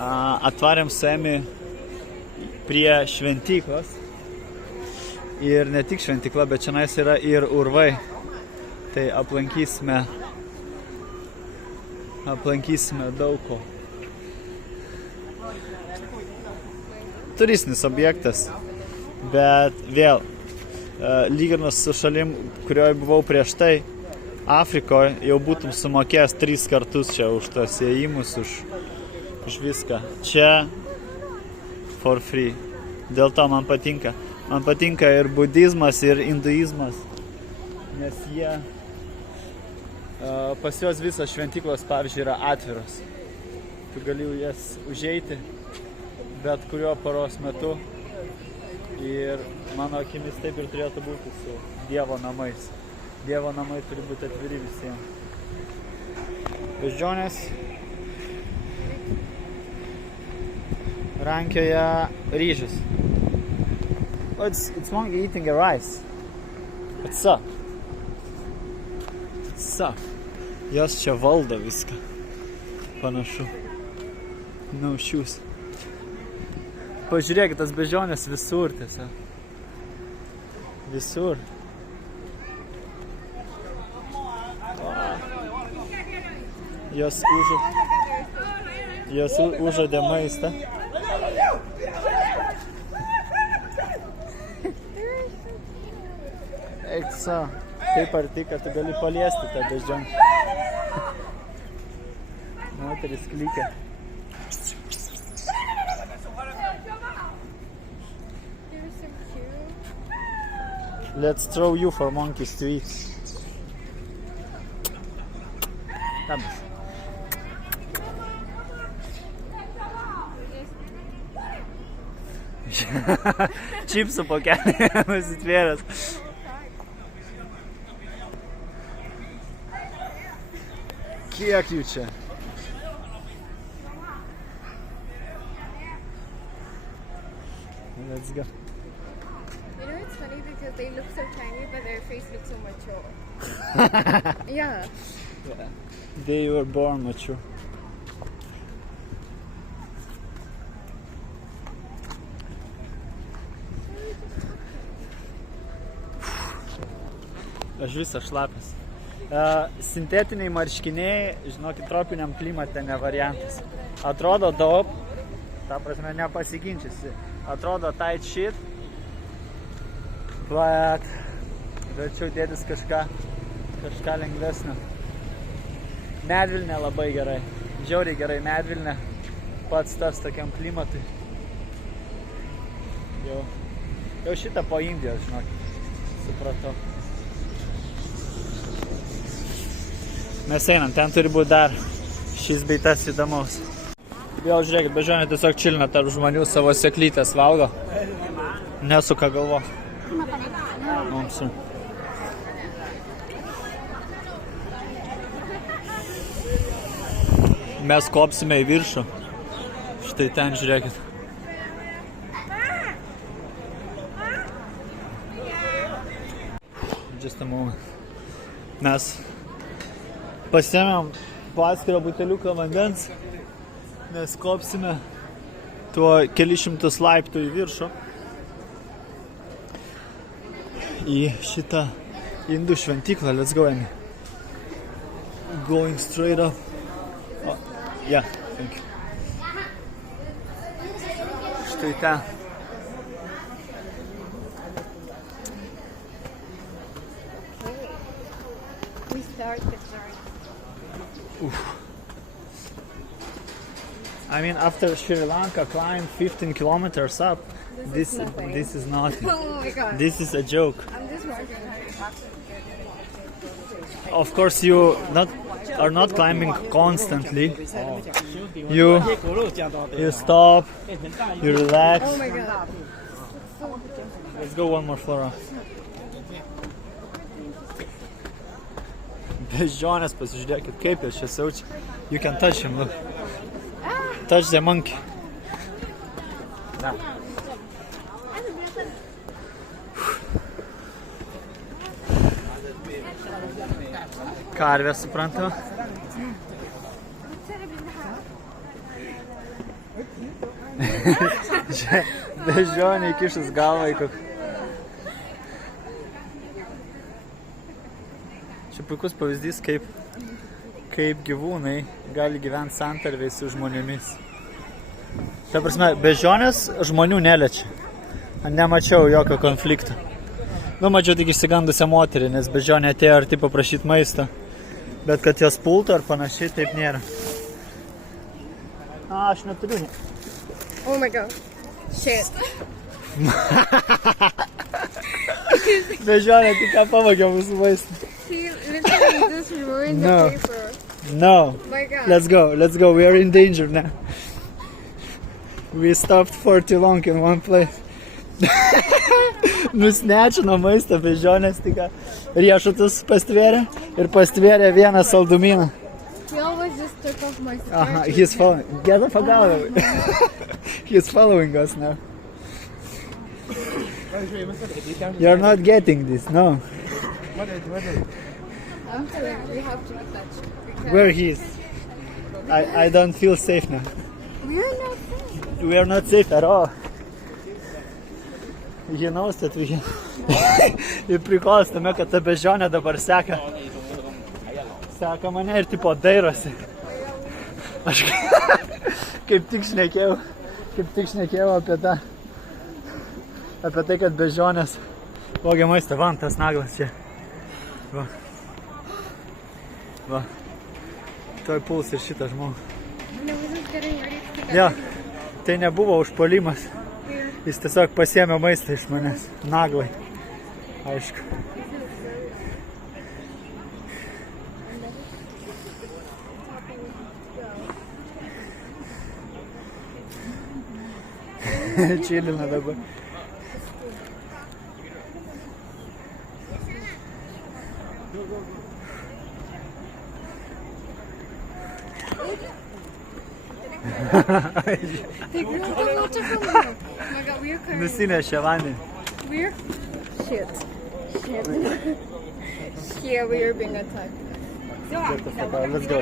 atvarėm su Emi prie šventyklos. Ir ne tik šventykla, bet čia yra ir urvai. Tai aplankysime daug ko. Turistinis objektas, bet vėl, lyginus su šalim, kurioje buvau prieš tai, Afrikoje jau būtum sumokėjęs 3 kartus čia už tos įėjimus, už viską. Čia for free. Dėl to man patinka. Man patinka ir budizmas, ir hinduizmas, nes jie, pas juos visos šventyklos, pavyzdžiui, yra atviros. Tu gali jas užeiti bet kuriuo paros metu ir mano akimis taip ir turėtų būti su Dievo namais. Dievo namai turi būti atviri visiems. Beždžionės rankioja ryžius. Oh, it's monkey eating a rice. What's up? What's up? Jos čia valdo viską. Panašu. No shoes. Pažiūrėkit, tas beždžionės visur tiesiog. Visur. Jos užuodė maistą. Eik sa, taip arti, kad tu gali paliesti tą beždžionę. Moteris klykia. Let's throw you for monkeys to eat. Labas. Čipsų pakelį nusitvėręs. Kiek jų čia? Let's go. You know, it's funny because they look so tiny, but their face looks so mature. Yeah. Yeah. They were born mature. Aš visas šlapias. Sintetiniai marškiniai, žinokit, tropiniam klimate ne variantas. Atrodo daug, ta prasme nepasiginčiasi. Atrodo tight shit, bet verčiau dėtis kažką lengvesnio. Medvilnė labai gerai, žiauriai gerai medvilnė, pats tas tokiam klimatui. Jau šitą po Indijos, žinokit, supratau. Mes einam, ten turi būti dar šis bei tas įdomaus. Vėl žiūrėkit, bežionė tiesiog čilina tarp žmonių, savo seklytės valgo. Nesuka galvo. Mums. Mes kopsime į viršų. Štai ten žiūrėkit. Just a moment. Mes pasiėmėm po atskirą buteliuką vandens, nes kopsime tuo kelišimtus laiptų į viršų į šitą indų šventyklą. Let's go, Emi. Going straight up. Oh, yeah, thank you. Štai ten. We start the journey. I mean, after Sri Lanka climbed 15 kilometers up, this is nothing. Oh my god. This is a joke. I'm just wondering how you possibly get. Of course, you are not climbing constantly. You stop, you relax. Oh my god. Let's go one more floor up. Beždžionės, pasižiūrėkit, kaip jos čia siaučia. You can touch him, look. Touch the monkey. Karvė, suprantu. Čia bežionė įkišus galvą į kokį. Čia puikus pavyzdys, kaip gyvūnai gali gyventi santarvėj su žmonėmis. Ta prasme, bežionės žmonių neliečia. Nemačiau jokio konflikto. Mačiau tik išsigandusią moterį, nes bežionė atėjo arti paprašyti maisto. Bet kad jos pultų ar panašiai, taip nėra. Aš neturiu. Oh my god. Shit. Bežionė tik ką pavogė mūsų maistą. She literally just ruined No. the paper. No. Oh my god. Let's go. We are in danger now. We stopped for too long in one place. Nusnečino maistą bežionės, tik riešutus pastvėrė ir pastvėrė vieną saldumyną. He always just took off my Aha, scarf. he's following. Get the fuck out of it. He's following us now. You're not getting this, no. I'm telling you, we have to eat that shit. because Where he is? I don't feel safe now. We are not safe. We are not safe at all. He knows that we can. Ir prikolas tame, kad ta bežionė dabar seka mane ir tipo dairosi. Aš kaip tik šnekėjau apie tai, kad bežionės vogia maistą. Van, tas naglas čia. Va. Toj puls ir šitą žmogų. No, we're just getting ready to take Jo, tai nebuvo užpuolimas. Jis tiesiog pasiėmė maistą iš manęs. Naglai. Aišku. Čilina dabar. Take real good water from here. Oh my god, we are currently... Nusinešė vandenį. We're... Shit. Yeah, we are being attacked. Let's go.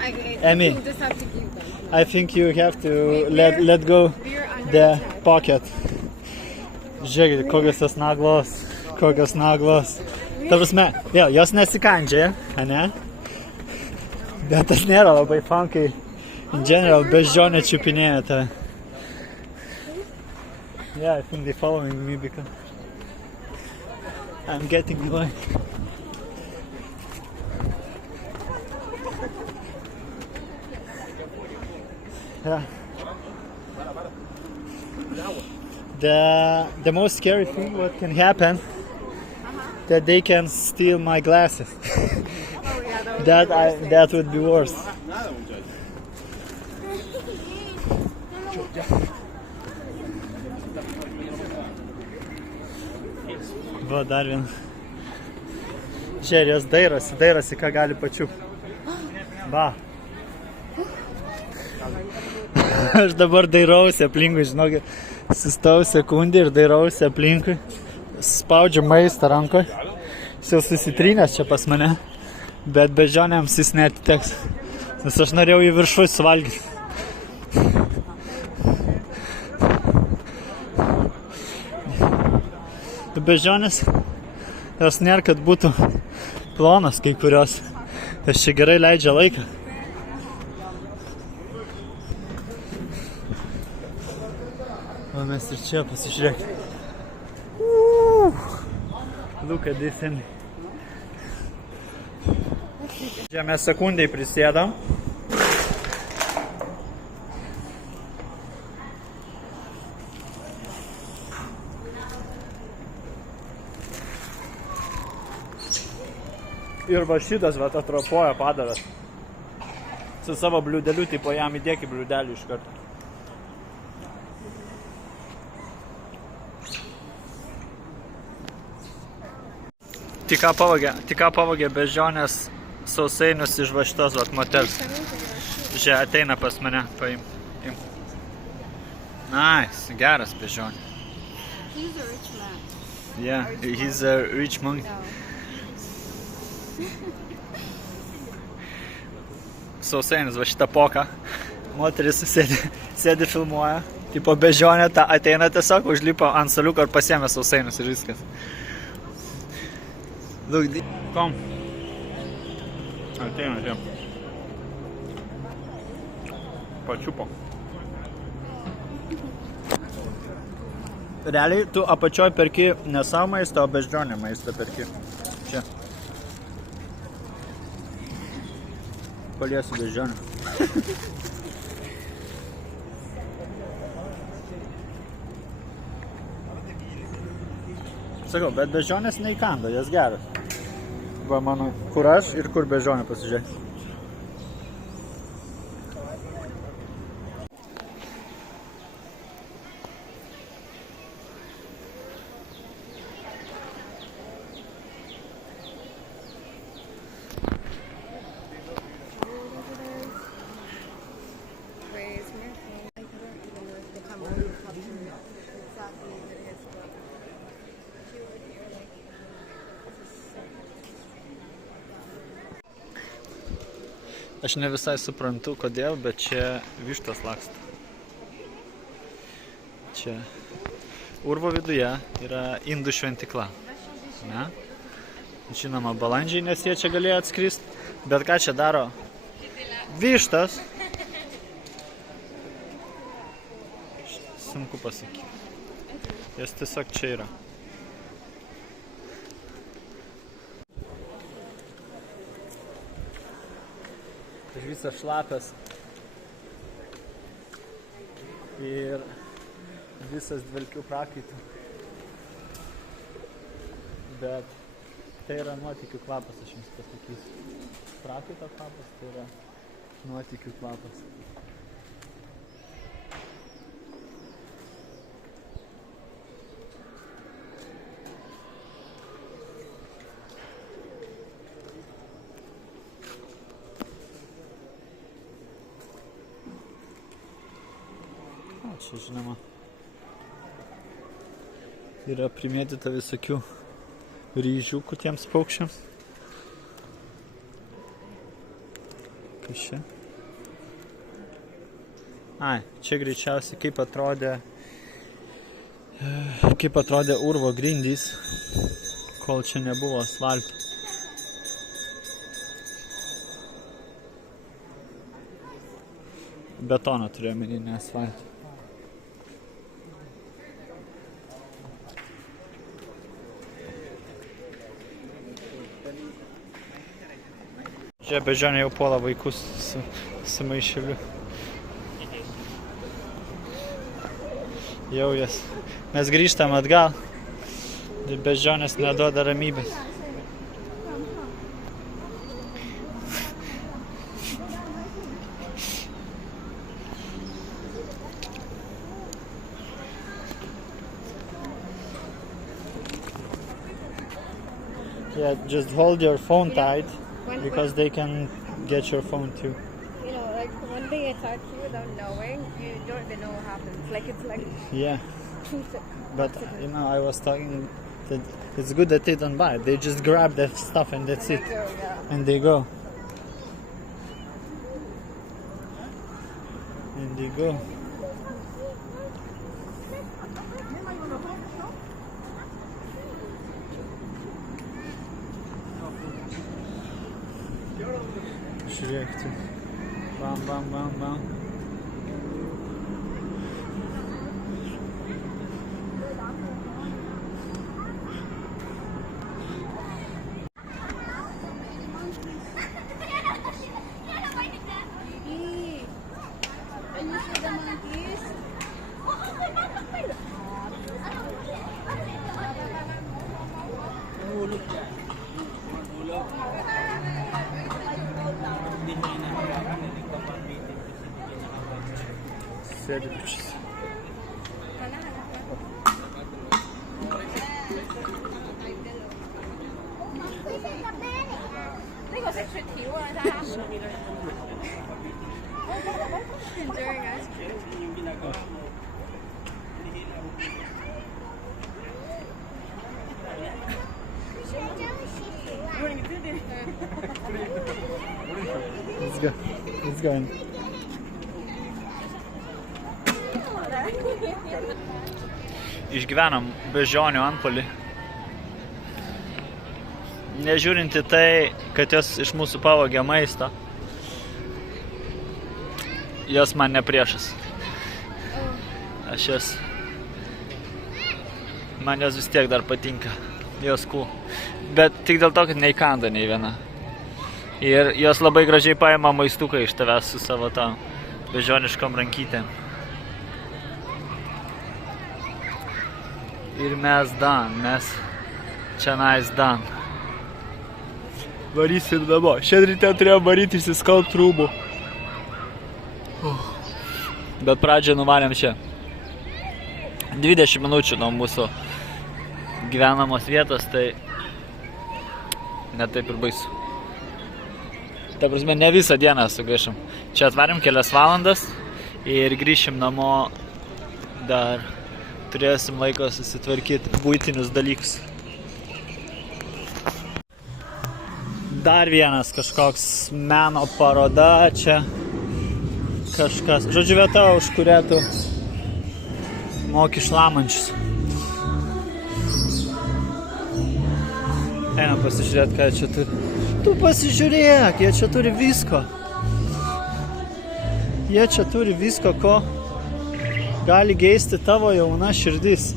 Emmy. Emmy. You just have to give them. I think you have to let go We are under the attack. pocket. Žiūrėkit, kokios naglos. Ta prasme, vėl, jos nesikandžia, ane? Bet tas nėra labai funky. In general, bežionė čiupinėja tave. Yeah, I think they're following me because I'm getting away. Yeah. The most scary thing what can happen that they can steal my glasses. Oh yeah, That would be worse. Va, dar vien. Žiūrėk, jos dairosi, ką gali pačiupti. Va. Aš dabar dairausi aplinkui, žinokit, sustojau sekundį ir dairausi aplinkui. Spaudžiu maistą rankoje. Jis jau susitrynęs čia pas mane, bet bežionėms jis neatiteks, nes aš norėjau į viršų suvalgyti. Bežionės, jos nėra, kad būtų plonas kai kurios. Aš čia gerai leidžia laiką. O mes ir čia pasižiūrėk. Look at this end. Čia mes sekundai prisėdam. Ir va šitas va atropoja padaras. Su savo bliūdeliu, tipo jam įdėki bliūdelį iš karto. Tik ką pavogė bežionės sausainius iš va šitos vat moters. Žiūrėk, ateina pas mane, paim. Nice, geras bežionė. He's a rich man. Yeah, he's a rich man. Sausainis, va šitą poką. moteris sėdi filmuoja, tipo bežionė, ta ateina tiesiog, užlipo ant saliuko ir pasiėmė sausainius ir viskas. Kom. Ateina čia. Pačiupo. Realiai, tu apačioj perki ne savo maistą, o beždžionę maistą perki. Čia. Paliesiu beždžionę. Sakau, bet beždžionės neįkanda, jas geras. Va mano, kur aš ir kur beždžionė pasižiūrėti. Aš ne visai suprantu, kodėl, bet čia vištos laksto. Čia urvo viduje yra indų šventikla. Ne? Žinoma, balandžiai, nes jie čia galėjo atskrist. Bet ką čia daro? Vištos. Sunku pasakyti. Jas tiesiog čia yra. Aš visas šlapias ir visas dvelkiu prakaitu, bet tai yra nuotykių kvapas, aš jums pasakysiu. Prakaito kvapas tai yra nuotykių kvapas. Čia, žinoma, yra primėtyta visokių ryžiukų tiems paukščiams. Kas čia? Ai, čia greičiausiai kaip atrodė urvo grindys, kol čia nebuvo asfalto. Betoną turėjo omeny, ne asfaltą. Čia beždžionė jau puola vaikus su maišeliu. Jau jas. Mes grįžtam atgal. Beždžionės neduoda ramybės. Yeah, just hold your phone tight. Because they can get your phone too. You know, like when they attack you without knowing, you don't even know what happens. Like it's like Yeah, truth. but you know, I was talking that it's good that they don't bite. They just grab that stuff and that's it. And they go. And they go. Žiūrėk, tai. Bam, bam, bam, bam. And you see the monkeys? Sėdi pušis. Enjoying ice cream. Let's go. Let's go in. Išgyvenam beždžionių antpuolį. Nežiūrint į tai, kad jos iš mūsų pavogė maisto, jos man ne priešas. Man jos vis tiek dar patinka. Jos cool. Bet tik dėl to, kad neįkanda nei viena. Ir jos labai gražiai paima maistuką iš tavęs su savo tą beždžioniškom rankytėm. Ir mes mes čionais varysim namo. Šiandien ryte turėjom varyti išsiskalbt rūbų. Bet pradžią nuvalėm čia. 20 minučių nuo mūsų gyvenamos vietos, tai net taip ir baisu. Ta prasme, ne visą dieną sugrįšim. Čia atvarėm kelias valandas ir grįšim namo, dar turėsim laiko susitvarkyti buitinius dalykus. Dar vienas kažkoks meno paroda čia. Kažkas. Žodžiu, vieta, už kurią tu moki šlamančius. Einam pasižiūrėti, ką čia turi. Tu pasižiūrėk, jie čia turi visko. Jie čia turi visko, ko gali geisti tavo jauna širdis.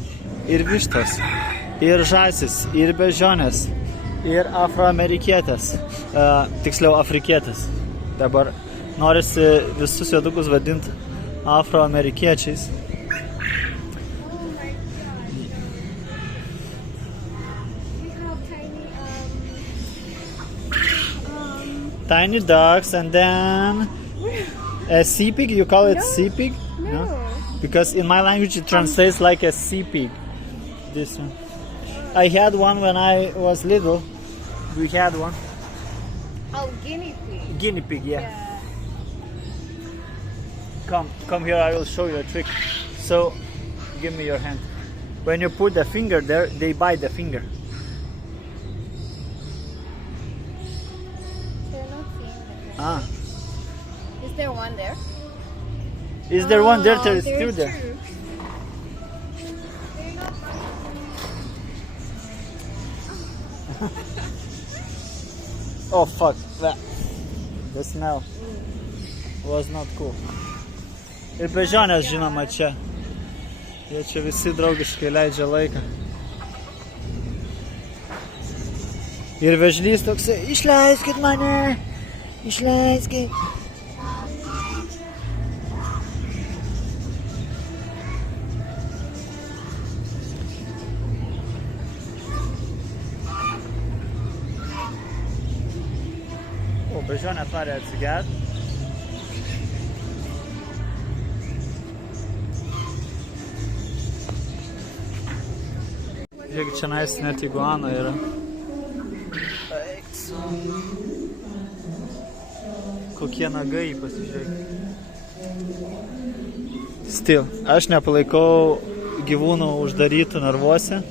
Ir vištos, ir žąsis, ir beždžionės, ir afroamerikietės. Tiksliau, afrikietės. Dabar norisi visus juodukus vadinti afroamerikiečiais. Tiny ducks, and then a sea pig. You call it sea pig? No. Because in my language it translates like a sea pig. This one. I had one when I was little. We had one. Oh, guinea pig. Guinea pig, yeah. Come here, I will show you a trick. So, give me your hand. When you put the finger there, they bite the finger. They're not seeing them. Ah. Is there one there? Is there one there? Oh, It's still there's there. two. They're not Oh fuck, the smell was not cool. Ir beždžionės, žinoma, čia. Jie čia visi draugiškai leidžia laiką. Ir vežlys toksai, išleiskit mane, išleiskit. O, beždžionė atvarė atsigert. Žiūrėk, čia nais net iguana yra. Kokie nagai, pasižiūrėk. Still, aš nepalaikau gyvūnų uždarytų narvuose.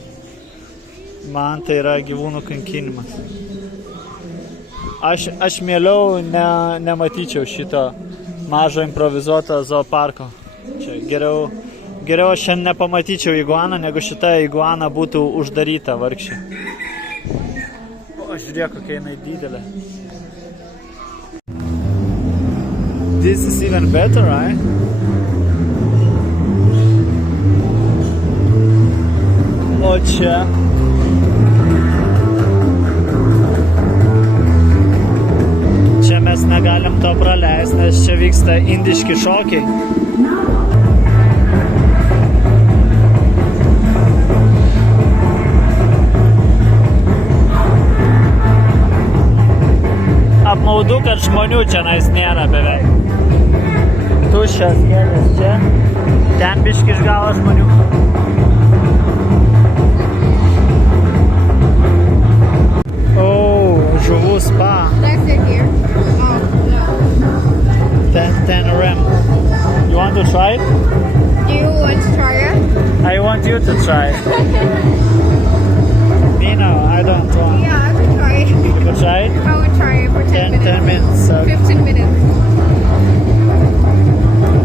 Man tai yra gyvūnų kankinimas. Aš mieliau nematyčiau šito mažo improvizuoto zooparko. Čia geriau aš šiandien nepamatyčiau iguaną, negu šita iguana būtų uždaryta vargšė. O, žiūrėk, kokia jinai didelė. This is even better, right? O čia. Čia mes negalim to praleisti, nes čia vyksta indiški šokiai. Apmaudu, kad žmonių čia nėra beveik. Tuščias kelias čia. Ten biški iš galo žmonių. Oh, žuvų spa. That's it here. Oh, no. 10 rem. You want to try it? Do you want to try it? I want you to try it. Me no, I don't want. Yeah, I will try it. You can try it? I will try it for 10 minutes. 10 minutes. Okay. 15 minutes.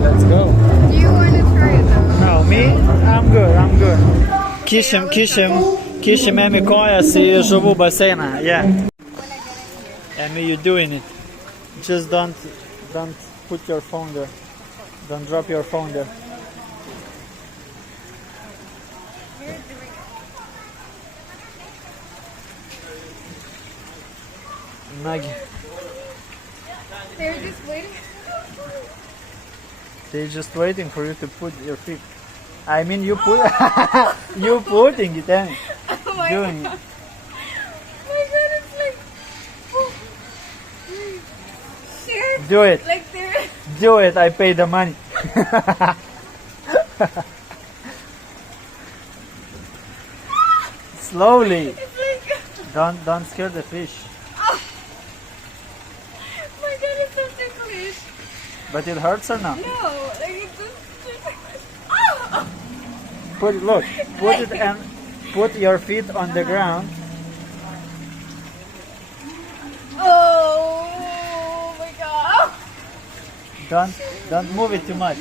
Let's go. Do you want to try it though? No. Kišim Emi kojas į žuvų baseiną. Yeah. Emi, you doing it. Just don't put your phone there. Don't drop your phone there. Nagi. They're just waiting. They're just waiting for you to put your feet. I mean, you put, you putting it, Emi. Oh my Doing god. it. Oh my god, it's like. Oh. Shit. Do it. Like they're. Do it. I pay the money. Slowly. It's like. Don't scare the fish. Oh my god, it's so ticklish. But it hurts or not? No, like it's just. Oh! Put it and put your feet on the ground. Oh my god. Don't move it too much.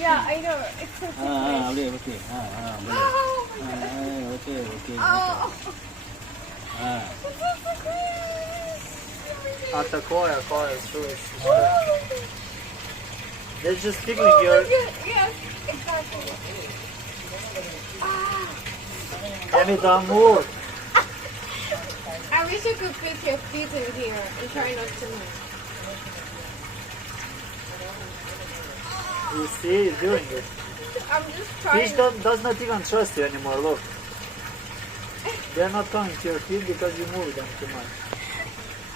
Yeah, I know. It's so ticklish. boleh okey. Oh my god. Okey. Oh. Ah. It's so ticklish. Atakoja kojas žuvis. Oh. They're just tickling Oh my your... god. Yes, exactly. Ah. Emi, don't move. I wish you could fit your feet in here and try not to move. You see, he's doing it. I'm just trying. Fish does not even trust you anymore, look. They're not coming to your feet because you move them too much.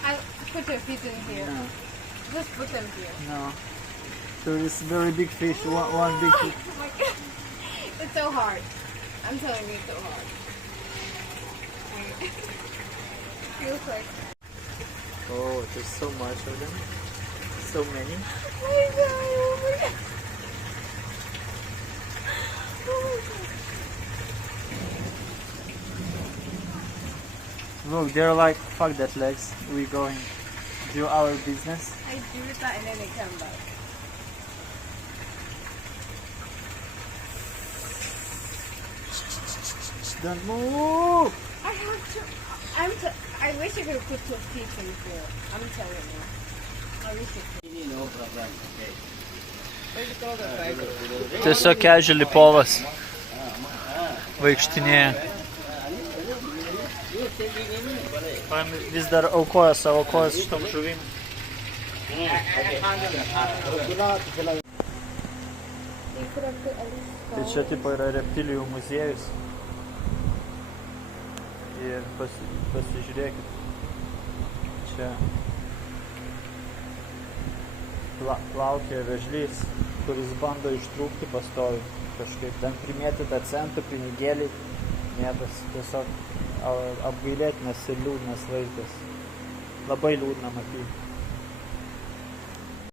I put your feet in here. No. Just put them here. No. So this very big fish, one big fish. Oh my god. It's so hard. I'm telling you, it's so hard. Wait. Feels like. Oh, there's so much of them. So many. Oh my god. Oh my god. Oh my god. Look, they're like, fuck that legs. We going do our business. I do that and then they come back. Don't move. I have to. I wish I could put your feet in here. I'm telling you. I wish you could. Ini no problem. Okey. Where'd go the fiber? Tiesiog casually povas vaikštinėja. Vis dar aukoja savo kojas šitom žuvim. You could have put at least. Tai čia tipo yra reptilijų muziejus. Ir pasižiūrėkit. Čia laukia vėžlys, kuris bando ištrūkti pastovi kažkaip. Ten primėtyta centų, pinigėliai. Niekas tiesiog apgailėtinas ir liūdnas vaizdas. Labai liūdna matyti.